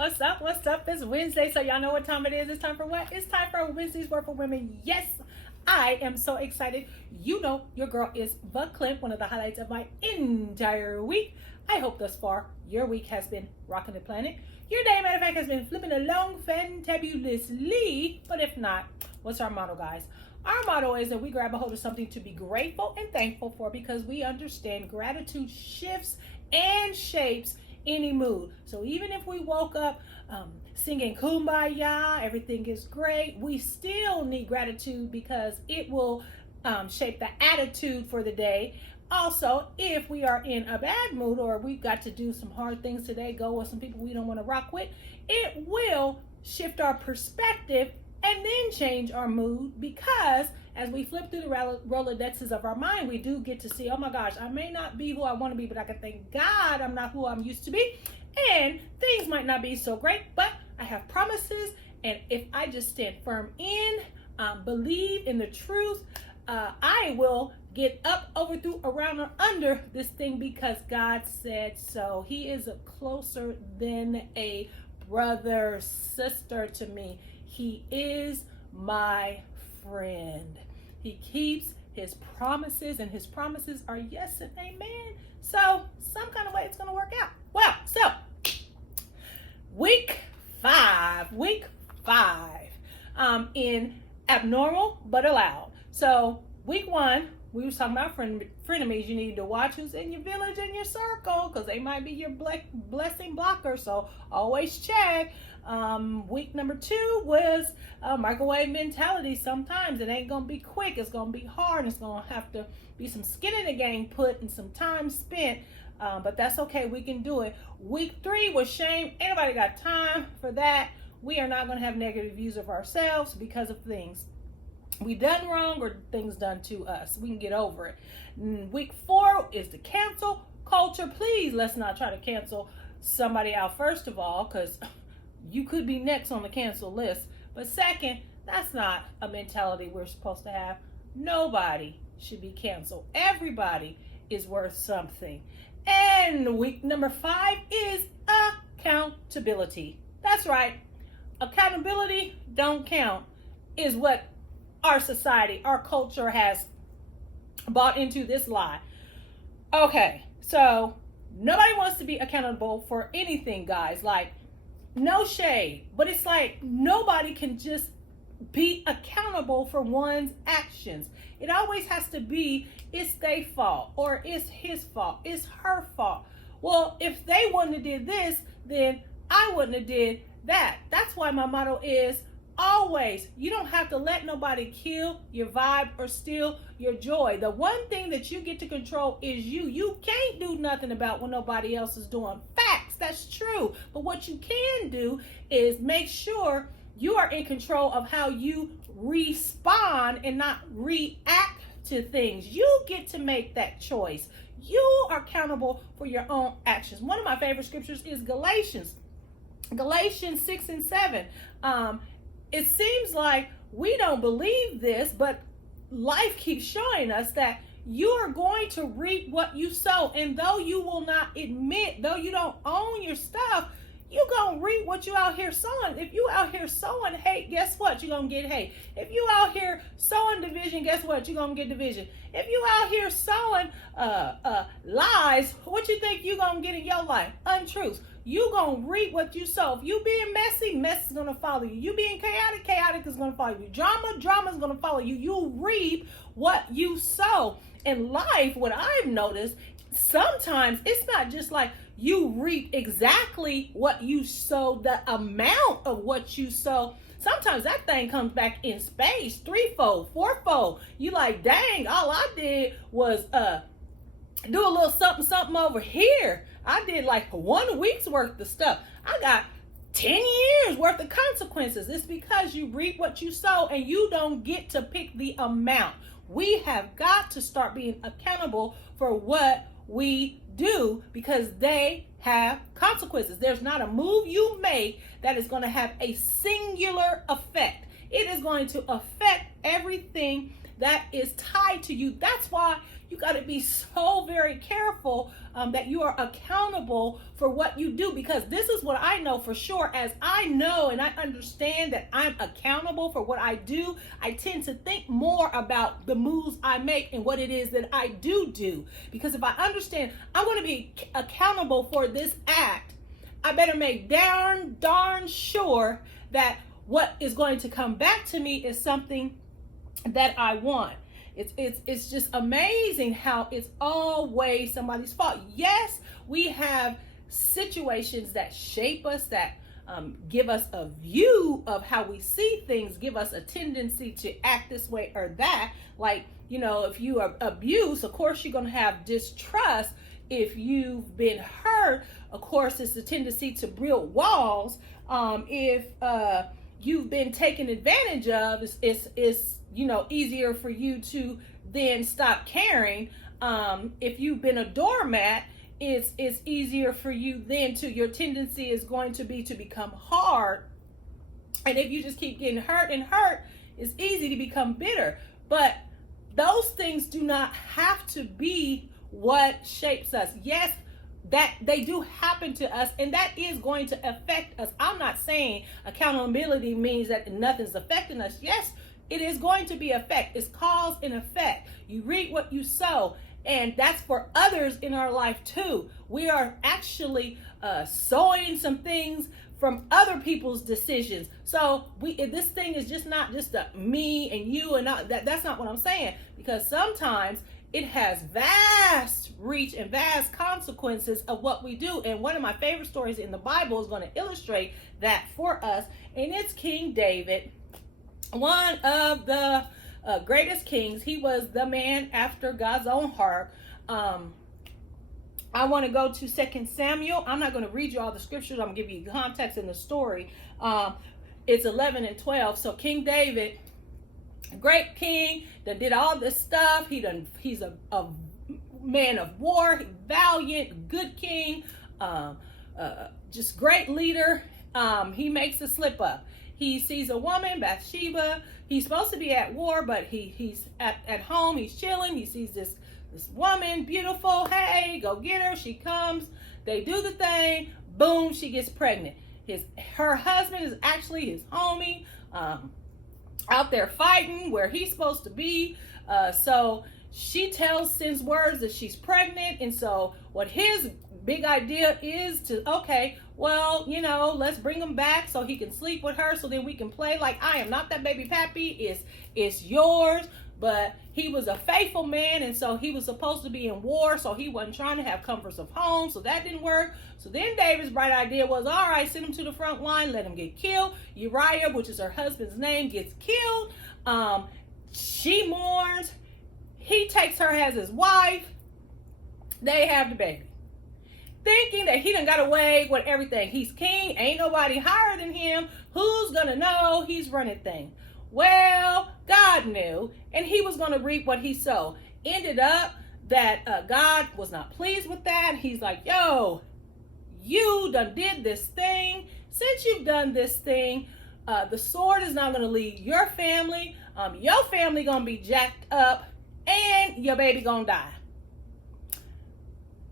What's up? What's up? It's Wednesday, so y'all know what time it is. It's time for what? It's time for Wednesday's Word for Women. Yes, I am so excited. You know, your girl is the Clip, one of the highlights of my entire week. I hope thus far your week has been rocking the planet. Your day, matter of fact, has been flipping along fantabulously. But if not, what's our motto, guys? Our motto is that we grab a hold of something to be grateful and thankful for, because we understand gratitude shifts and shapes any mood. So even if we woke up singing kumbaya, everything is great, we still need gratitude because it will shape the attitude for the day. Also, if we are in a bad mood or we've got to do some hard things today, go with some people we don't want to rock with, it will shift our perspective and then change our mood, because as we flip through the Rolodexes of our mind, we do get to see, oh my gosh, I may not be who I want to be, but I can thank God I'm not who I'm used to be. And things might not be so great, but I have promises. And if I just stand firm in, believe in the truth, I will get up, over, through, around, or under this thing, because God said so. He is closer than a brother, sister to me. He is my friend. He keeps his promises, and his promises are yes and amen. So some kind of way it's going to work out. Well, so week five in abnormal but allowed. So week one, we were talking about frenemies you need to watch who's in your village and your circle, because they might be your blessing blocker. So always check. Week number two was microwave mentality. Sometimes it ain't gonna be quick. It's gonna be hard. It's gonna have to be some skin in the game put and some time spent. But that's okay. We can do it. Week three was shame. Ain't nobody got time for that. We are not gonna have negative views of ourselves because of things we done wrong or things done to us. We can get over it. Week four is the cancel culture. Please, let's not try to cancel somebody out, first of all, because you could be next on the cancel list. But second, that's not a mentality we're supposed to have. Nobody should be canceled. Everybody is worth something. And week number five is accountability. That's right. Accountability don't count is what our society, our culture has bought into, this lie. Okay, so nobody wants to be accountable for anything, guys. Like, no shade, but it's like nobody can just be accountable for one's actions. It always has to be, it's their fault, or it's his fault, it's her fault. Well, if they wouldn't have did this, then I wouldn't have did that. That's why my motto is always, you don't have to let nobody kill your vibe or steal your joy. The one thing that you get to control is you. You can't do nothing about what nobody else is doing. Facts, that's true. But what you can do is make sure you are in control of how you respond and not react to things. You get to make that choice. You are accountable for your own actions. One of my favorite scriptures is Galatians 6 and 7. It seems like we don't believe this, but life keeps showing us that you are going to reap what you sow. And though you will not admit, though you don't own your stuff, you going to reap what you out here sowing. If you out here sowing hate, guess what? You're going to get hate. If you out here sowing division, guess what? You're going to get division. If you out here sowing lies, what you think you're going to get in your life? Untruths. You gonna reap what you sow. If you being messy, mess is gonna follow you. You being chaotic, chaotic is gonna follow you. Drama is gonna follow you. You reap what you sow. In life, what I've noticed, sometimes it's not just like you reap exactly what you sow, the amount of what you sow. Sometimes that thing comes back in space, threefold, fourfold. You like, dang, all I did was do a little something over here. I did like 1 week's worth of stuff. I got 10 years worth of consequences. It's because you reap what you sow, and you don't get to pick the amount. We have got to start being accountable for what we do, because they have consequences. There's not a move you make that is going to have a singular effect. It is going to affect everything that is tied to you. That's why You got to be so very careful that you are accountable for what you do, because this is what I know for sure. As I know and I understand that I'm accountable for what I do, I tend to think more about the moves I make and what it is that I do. Because if I understand I want to be accountable for this act, I better make darn sure that what is going to come back to me is something that I want. It's just amazing how it's always somebody's fault. Yes, we have situations that shape us, that give us a view of how we see things, give us a tendency to act this way or that. Like, if you are abused, of course you're going to have distrust. If you've been hurt, of course it's a tendency to build walls. If you've been taken advantage of, it's easier for you to then stop caring. If you've been a doormat, it's easier for you then your tendency is going to be to become hard. And if you just keep getting hurt, it's easy to become bitter. But those things do not have to be what shapes us. Yes, that they do happen to us, and that is going to affect us. I'm not saying accountability means that nothing's affecting us. Yes, it is going to be effect. It's cause and effect. You reap what you sow, and that's for others in our life too. We are actually sowing some things from other people's decisions. So this thing is just not just a me and you and that's not what I'm saying, because sometimes it has vast reach and vast consequences of what we do. And one of my favorite stories in the Bible is going to illustrate that for us, and it's King David, one of the greatest kings. He was the man after God's own heart. I want to go to 2 Samuel. I'm not going to read you all the scriptures. I'm going to give you context in the story. It's 11 and 12. So King David, great king that did all this stuff. He's a man of war, valiant, good king, just great leader. He makes a slip up. He sees a woman, Bathsheba. He's supposed to be at war, but he's at home. He's chilling. He sees this woman, beautiful. Hey, go get her. She comes. They do the thing. Boom, she gets pregnant. Her husband is actually his homie, out there fighting where he's supposed to be. So she sends words that she's pregnant. And so what his big idea is to, okay, well, let's bring him back so he can sleep with her, so then we can play like I am not that baby pappy. It's yours. But he was a faithful man, and so he was supposed to be in war, so he wasn't trying to have comforts of home, so that didn't work. So then David's bright idea was, all right, send him to the front line, let him get killed. Uriah, which is her husband's name, gets killed. She mourns. He takes her as his wife. They have the baby, thinking that he done got away with everything. He's king. Ain't nobody higher than him. Who's going to know he's running things? Well, God knew, and he was going to reap what he sowed. Ended up that God was not pleased with that. He's like, yo, you done did this thing. Since you've done this thing, the sword is not going to leave your family. Your family going to be jacked up, and your baby going to die.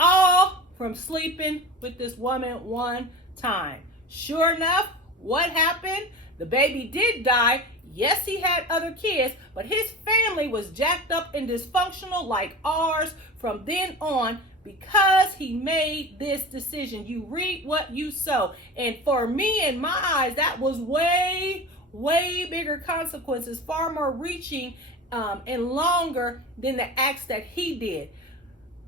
All from sleeping with this woman one time. Sure enough, what happened? The baby did die. Yes, he had other kids, but his family was jacked up and dysfunctional like ours from then on, because he made this decision. You reap what you sow. And for me, in my eyes, that was way, way bigger consequences, far more reaching and longer than the acts that he did.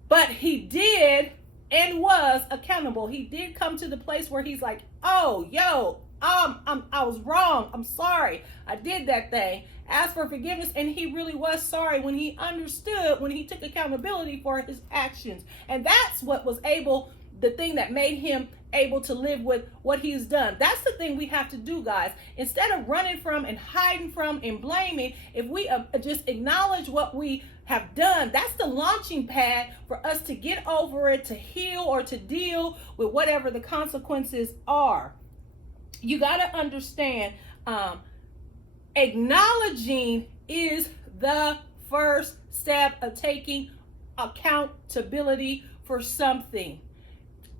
But he did and was accountable. He did come to the place where he's like, oh, yo, I was wrong. I'm sorry. I did that thing. Asked for forgiveness, and he really was sorry when he understood, when he took accountability for his actions. And that's what was the thing that made him able to live with what he's done. That's the thing we have to do, guys. Instead of running from and hiding from and blaming, if we just acknowledge what we have done, that's the launching pad for us to get over it, to heal, or to deal with whatever the consequences are. You got to understand, acknowledging is the first step of taking accountability for something.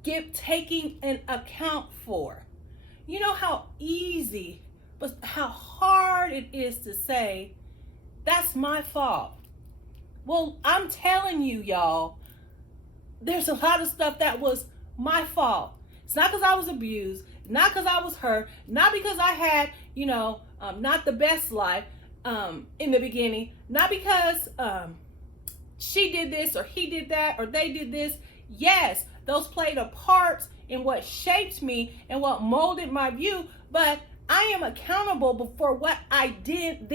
Taking an account for. You know how easy, but how hard it is to say, that's my fault. Well, I'm telling you, y'all, there's a lot of stuff that was my fault. It's not because I was abused, not because I was hurt, not because I had, not the best life in the beginning, not because she did this or he did that or they did this. Yes, those played a part in what shaped me and what molded my view, but I am accountable for what I did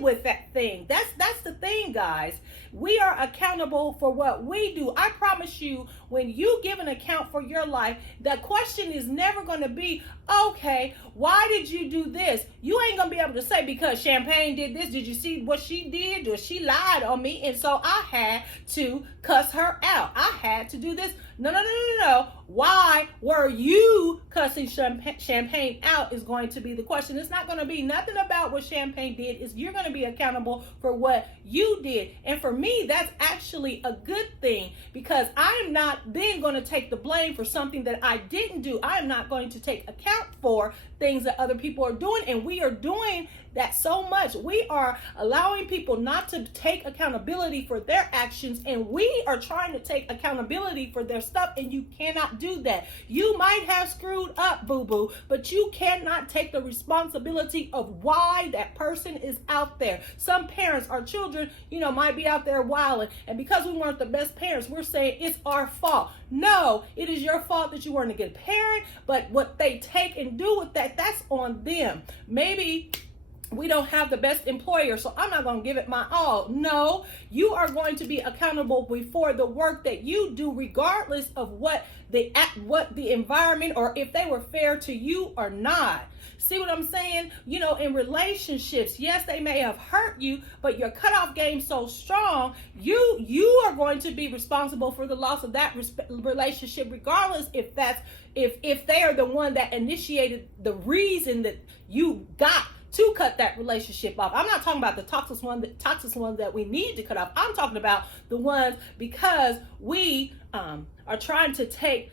with that thing. That's the thing, guys. We are accountable for what we do. I promise you, when you give an account for your life, the question is never going to be, okay, why did you do this? You ain't going to be able to say, because Champagne did this. Did you see what she did? Or she lied on me, and so I had to cuss her out. I had to do this. No. Why were you cussing Champagne out is going to be the question. It's not going to be nothing about what Champagne did. You're going to be accountable for what you did. And for me, that's actually a good thing, because I'm not then going to take the blame for something that I didn't do. I'm not going to take account for things that other people are doing, and we are doing that so much. We are allowing people not to take accountability for their actions, and we are trying to take accountability for their stuff, and you cannot do that. You might have screwed up, boo-boo, but you cannot take the responsibility of why that person is out there. Some parents, our children, might be out there wilding, and because we weren't the best parents, we're saying it's our fault. No, it is your fault that you weren't a good parent, but what they take and do with that's on them. Maybe we don't have the best employer, so I'm not going to give it my all. No, you are going to be accountable for the work that you do, regardless of what the environment, or if they were fair to you or not. See what I'm saying? In relationships, yes, they may have hurt you, but your cutoff game so strong, you are going to be responsible for the loss of that relationship, regardless if they are the one that initiated the reason that you got to cut that relationship off. I'm not talking about the toxic ones that we need to cut off. I'm talking about the ones because we are trying to take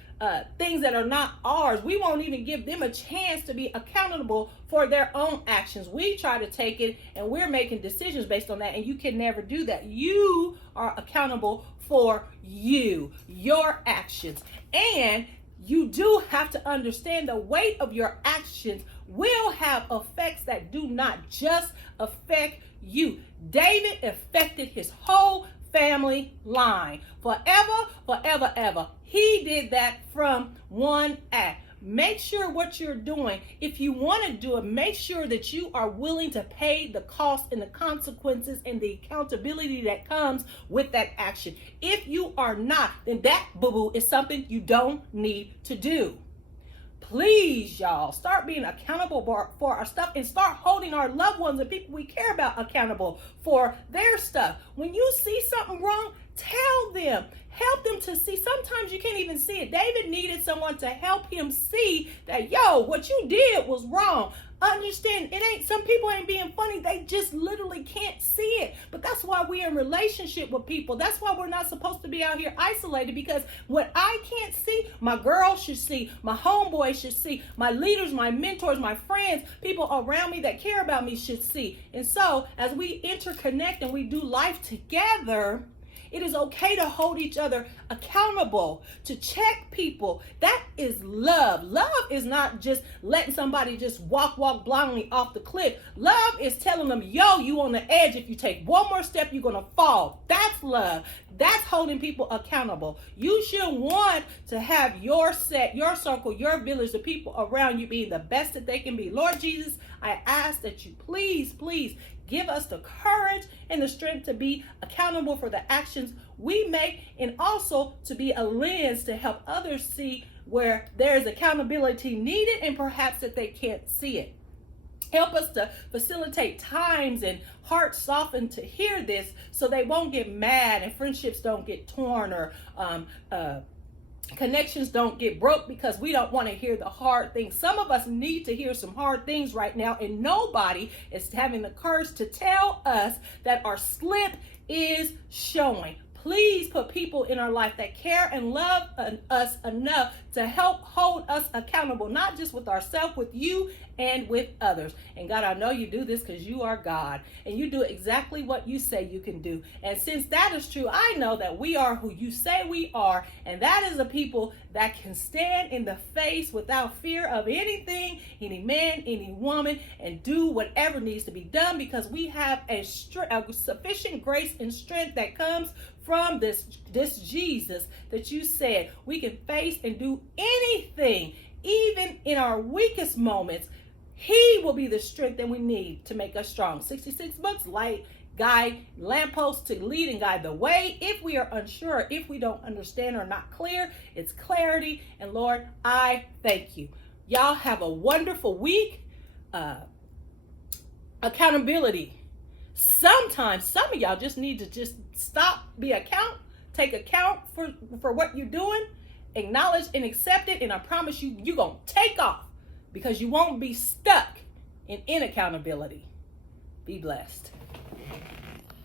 things that are not ours. We won't even give them a chance to be accountable for their own actions. We try to take it, and we're making decisions based on that, and you can never do that. You are accountable for your actions, and you do have to understand the weight of your actions will have effects that do not just affect you. David affected his whole family line. Forever, ever. He did that from one act. Make sure what you're doing, if you want to do it, make sure that you are willing to pay the cost and the consequences and the accountability that comes with that action. If you are not, then that boo-boo is something you don't need to do. Please, y'all, start being accountable for our stuff, and start holding our loved ones and people we care about accountable for their stuff. When you see something wrong, tell them. Help them to see. Sometimes you can't even see it. David needed someone to help him see that, what you did was wrong. Understand, some people ain't being funny. They just literally can't see it. But that's why we're in relationship with people. That's why we're not supposed to be out here isolated, because what I can't see, my girl should see, my homeboy should see, my leaders, my mentors, my friends, people around me that care about me should see. And so as we interconnect and we do life together, it is okay to hold each other accountable, to check people. That is love. Love is not just letting somebody just walk blindly off the cliff. Love is telling them, you on the edge. If you take one more step, you're going to fall. That's love. That's holding people accountable. You should want to have your set, your circle, your village, the people around you being the best that they can be. Lord Jesus, I ask that you please give us the courage and the strength to be accountable for the actions we make, and also to be a lens to help others see where there is accountability needed and perhaps that they can't see it. Help us to facilitate times and hearts softened to hear this, so they won't get mad and friendships don't get torn, or connections don't get broke because we don't want to hear the hard things. Some of us need to hear some hard things right now, and nobody is having the courage to tell us that our slip is showing. please put people in our life that care and love us enough to help hold us accountable, not just with ourselves, with you and with others. And God, I know you do this because you are God and you do exactly what you say you can do. And since that is true, I know that we are who you say we are. And that is a people that can stand in the face without fear of anything, any man, any woman, and do whatever needs to be done, because we have a sufficient grace and strength that comes from this Jesus that you said we can face and do anything, even in our weakest moments. He will be the strength that we need to make us strong. 66 books, light, guide, lamppost to lead and guide the way. If we are unsure, if we don't understand or not clear, it's clarity. And Lord, I thank you. Y'all have a wonderful week. Accountability. Sometimes some of y'all just need to just stop, take account for what you're doing, acknowledge and accept it. And I promise you, you're going to take off because you won't be stuck in inaccountability. Be blessed.